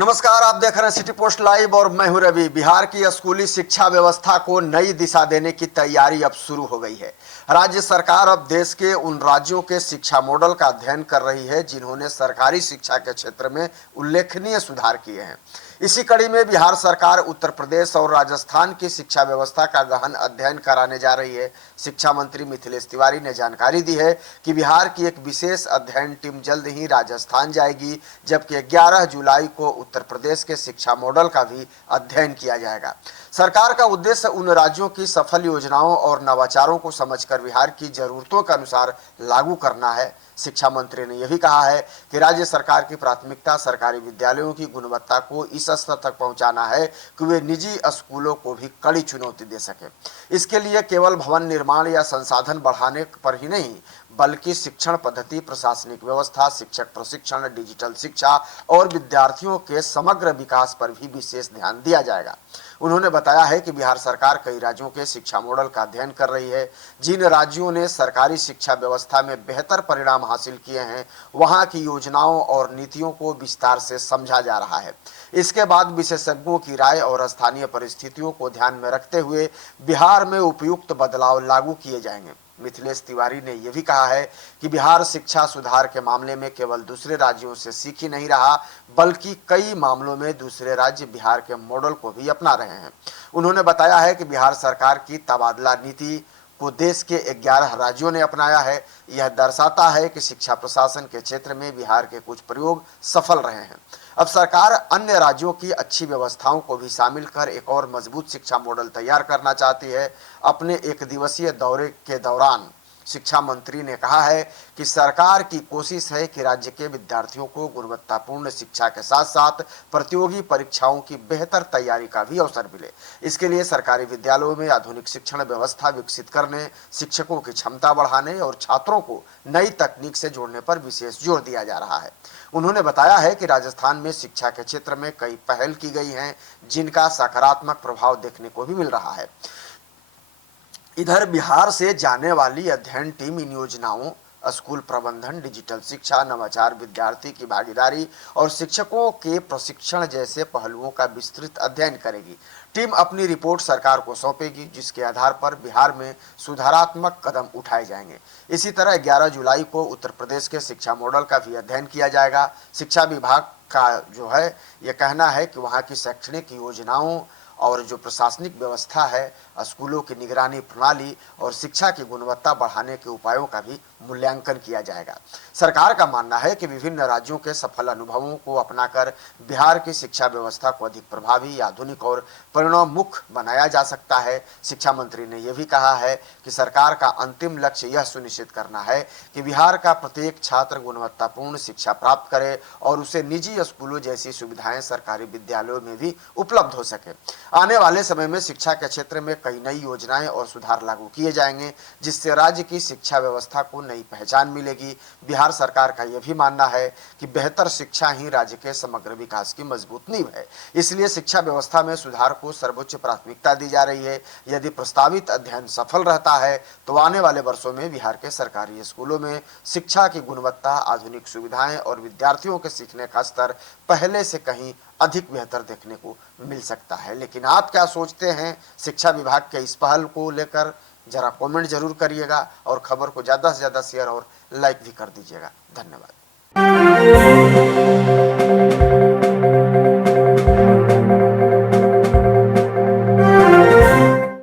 नमस्कार, आप देख रहे हैं सिटी पोस्ट लाइव और मैं हूं रवि। बिहार की स्कूली शिक्षा व्यवस्था को नई दिशा देने की तैयारी अब शुरू हो गई है। राज्य सरकार अब देश के उन राज्यों के शिक्षा मॉडल का अध्ययन कर रही है जिन्होंने सरकारी शिक्षा के क्षेत्र में उल्लेखनीय सुधार किए हैं। इसी कड़ी में बिहार सरकार उत्तर प्रदेश और राजस्थान की शिक्षा व्यवस्था का गहन अध्ययन कराने जा रही है। शिक्षा मंत्री मिथिलेश तिवारी ने जानकारी दी है कि बिहार की एक विशेष अध्ययन टीम जल्द ही राजस्थान जाएगी, जबकि 11 जुलाई को उत्तर प्रदेश के शिक्षा मॉडल का भी अध्ययन किया जाएगा। सरकार का उद्देश्य उन राज्यों की सफल योजनाओं और नवाचारों को समझकर बिहार की जरूरतों के अनुसार लागू करना है। शिक्षा मंत्री ने यह भी कहा है कि राज्य सरकार की प्राथमिकता सरकारी विद्यालयों की गुणवत्ता को इस स्तर तक पहुंचाना है कि वे निजी स्कूलों को भी कड़ी चुनौती दे सके। इसके लिए केवल भवन निर्माण या संसाधन बढ़ाने पर ही नहीं, बल्कि शिक्षण पद्धति, प्रशासनिक व्यवस्था, शिक्षक प्रशिक्षण, डिजिटल शिक्षा और विद्यार्थियों के समग्र विकास पर भी विशेष ध्यान दिया जाएगा। उन्होंने बताया है कि बिहार सरकार कई राज्यों के शिक्षा मॉडल का अध्ययन कर रही है। जिन राज्यों ने सरकारी शिक्षा व्यवस्था में बेहतर परिणाम हासिल किए हैं, वहां की योजनाओं और नीतियों को विस्तार से समझा जा रहा है। इसके बाद विशेषज्ञों की राय और स्थानीय परिस्थितियों को ध्यान में रखते हुए बिहार में उपयुक्त बदलाव लागू किए जाएंगे। मिथिलेश तिवारी ने यह भी कहा है कि बिहार शिक्षा सुधार के मामले में केवल दूसरे राज्यों से सीख ही नहीं रहा, बल्कि कई मामलों में दूसरे राज्य बिहार के मॉडल को भी अपना रहे हैं। उन्होंने बताया है कि बिहार सरकार की तबादला नीति को देश के 11 राज्यों ने अपनाया है। यह दर्शाता है कि शिक्षा प्रशासन के क्षेत्र में बिहार के कुछ प्रयोग सफल रहे हैं। अब सरकार अन्य राज्यों की अच्छी व्यवस्थाओं को भी शामिल कर एक और मजबूत शिक्षा मॉडल तैयार करना चाहती है। अपने एक दिवसीय दौरे के दौरान शिक्षा मंत्री ने कहा है कि सरकार की कोशिश है कि राज्य के विद्यार्थियों को गुणवत्तापूर्ण शिक्षा के साथ साथ प्रतियोगी परीक्षाओं की बेहतर तैयारी का भी अवसर मिले। इसके लिए सरकारी विद्यालयों में आधुनिक शिक्षण व्यवस्था विकसित करने, शिक्षकों की क्षमता बढ़ाने और छात्रों को नई तकनीक से जोड़ने पर विशेष जोर दिया जा रहा है। उन्होंने बताया है कि राजस्थान में शिक्षा के क्षेत्र में कई पहल की गई हैं, जिनका सकारात्मक प्रभाव देखने को भी मिल रहा है। इधर बिहार से जाने वाली अध्ययन टीम इन योजनाओं, स्कूल प्रबंधन, डिजिटल शिक्षा, नवाचार, विद्यार्थी की भागीदारी और शिक्षकों के प्रशिक्षण जैसे पहलुओं का विस्तृत अध्ययन करेगी। टीम अपनी रिपोर्ट सरकार को सौंपेगी, जिसके आधार पर बिहार में सुधारात्मक कदम उठाए जाएंगे। इसी तरह 11 जुलाई को उत्तर प्रदेश के शिक्षा मॉडल का भी अध्ययन किया जाएगा। शिक्षा विभाग का जो है ये कहना है कि वहाँ की शैक्षणिक योजनाओं और जो प्रशासनिक व्यवस्था है, स्कूलों की निगरानी प्रणाली और शिक्षा की गुणवत्ता बढ़ाने के उपायों का भी मूल्यांकन किया जाएगा। सरकार का मानना है कि विभिन्न राज्यों के सफल अनुभवों को अपनाकर बिहार की शिक्षा व्यवस्था को अधिक प्रभावी, आधुनिक और परिणामोन्मुख बनाया जा सकता है। शिक्षा मंत्री ने यह भी कहा है कि सरकार का अंतिम लक्ष्य यह सुनिश्चित करना है कि बिहार का प्रत्येक छात्र गुणवत्तापूर्ण शिक्षा प्राप्त करे और उसे निजी स्कूलों जैसी सुविधाएं सरकारी विद्यालयों में भी उपलब्ध हो सके। आने वाले समय में शिक्षा के क्षेत्र में कई नई योजनाएं और सुधार लागू किए जाएंगे, जिससे राज्य की शिक्षा व्यवस्था को नई पहचान मिलेगी। बिहार सरकार का यह भी मानना है कि बेहतर शिक्षा ही राज्य के समग्र विकास की मजबूत नींव है। इसलिए शिक्षा व्यवस्था में सुधार को सर्वोच्च प्राथमिकता दी जा रही है। यदि प्रस्तावित अध्ययन सफल रहता है तो आने वाले वर्षों में बिहार के सरकारी स्कूलों में शिक्षा की गुणवत्ता, आधुनिक सुविधाएं और विद्यार्थियों के सीखने का स्तर पहले से कहीं अधिक बेहतर देखने को मिल सकता है। लेकिन आप क्या सोचते हैं शिक्षा विभाग के इस पहल को लेकर? जरा कमेंट जरूर करिएगा और खबर को ज़्यादा से ज़्यादा शेयर और लाइक भी कर दीजिएगा। धन्यवाद।